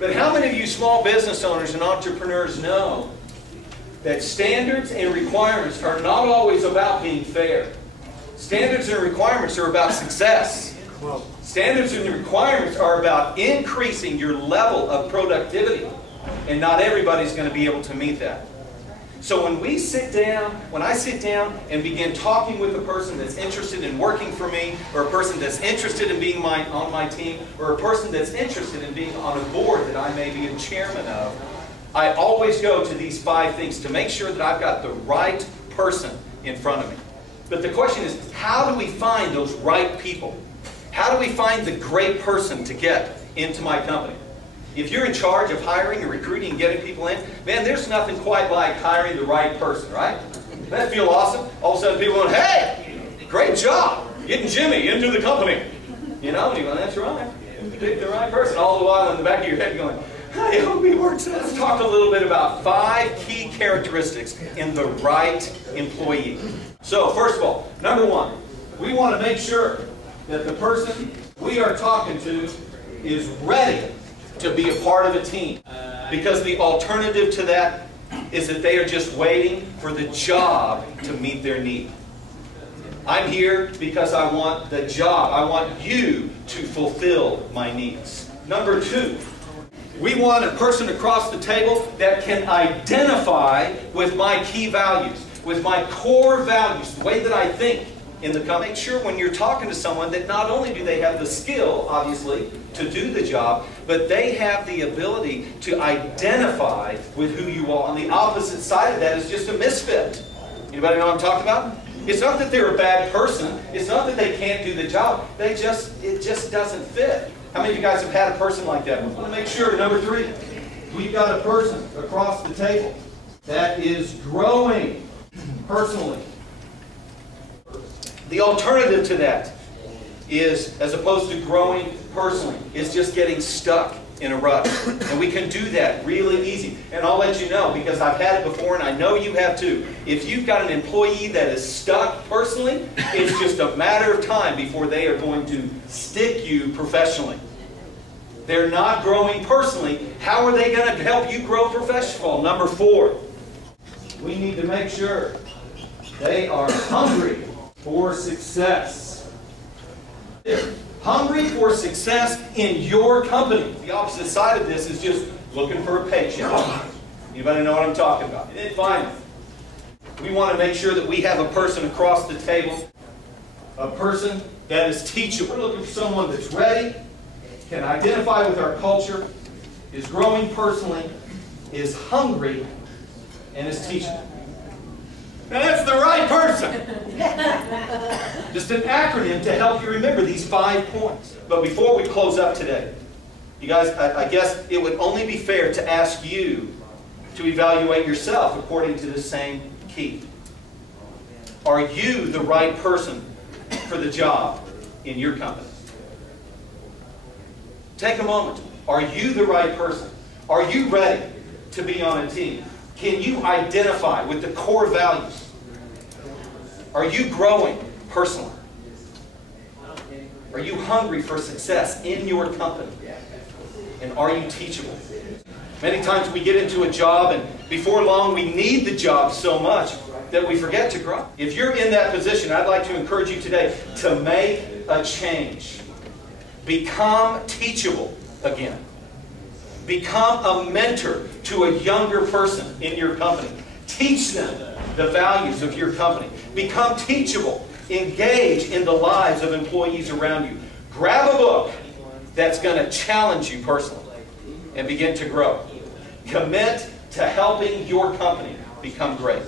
But how many of you small business owners and entrepreneurs know that standards and requirements are not always about being fair? Standards and requirements are about success. Standards and requirements are about increasing your level of productivity. And not everybody's going to be able to meet that. So when I sit down and begin talking with a person that's interested in working for me, or a person that's interested in being on my team, or a person that's interested in being on a board that I may be a chairman of, I always go to these 5 things to make sure that I've got the right person in front of me. But the question is, how do we find those right people? How do we find the great person to get into my company? If you're in charge of hiring and recruiting and getting people in, man, there's nothing quite like hiring the right person, right? Doesn't that feel awesome? All of a sudden people going, hey, great job getting Jimmy into the company. You know, and you go, that's right. You picked the right person. All the while in the back of your head going, I hope he works out. Let's talk a little bit about 5 key characteristics in the right employee. So, first of all, number 1, we want to make sure that the person we are talking to is ready to be a part of a team. Because the alternative to that is that they are just waiting for the job to meet their need. I'm here because I want the job. I want you to fulfill my needs. Number 2, we want a person across the table that can identify with my key values, with my core values, the way that I think in the company. Make sure when you're talking to someone that not only do they have the skill, obviously, to do the job, but they have the ability to identify with who you are. On the opposite side of that is just a misfit. Anybody know what I'm talking about? It's not that they're a bad person. It's not that they can't do the job. It just doesn't fit. How many of you guys have had a person like that? We want to make sure, number 3, we've got a person across the table that is growing personally. The alternative to that is, as opposed to growing personally, is just getting stuck in a rut. And we can do that really easy. And I'll let you know, because I've had it before and I know you have too. If you've got an employee that is stuck personally, it's just a matter of time before they are going to stick you professionally. They're not growing personally. How are they going to help you grow professionally? Well, number 4, we need to make sure they are hungry for success. They're hungry for success in your company. The opposite side of this is just looking for a paycheck. Anybody know what I'm talking about? And then finally, we want to make sure that we have a person across the table, a person that is teachable. We're looking for someone that's ready, can identify with our culture, is growing personally, is hungry, and is teachable. Now that's the right person. Just an acronym to help you remember these 5 points. But before we close up today, you guys, I guess it would only be fair to ask you to evaluate yourself according to the same key. Are you the right person for the job in your company? Take a moment. Are you the right person? Are you ready to be on a team? Can you identify with the core values? Are you growing personally? Are you hungry for success in your company? And are you teachable? Many times we get into a job and before long we need the job so much that we forget to grow. If you're in that position, I'd like to encourage you today to make a change. Become teachable again. Become a mentor to a younger person in your company. Teach them the values of your company. Become teachable. Engage in the lives of employees around you. Grab a book that's going to challenge you personally and begin to grow. Commit to helping your company become great.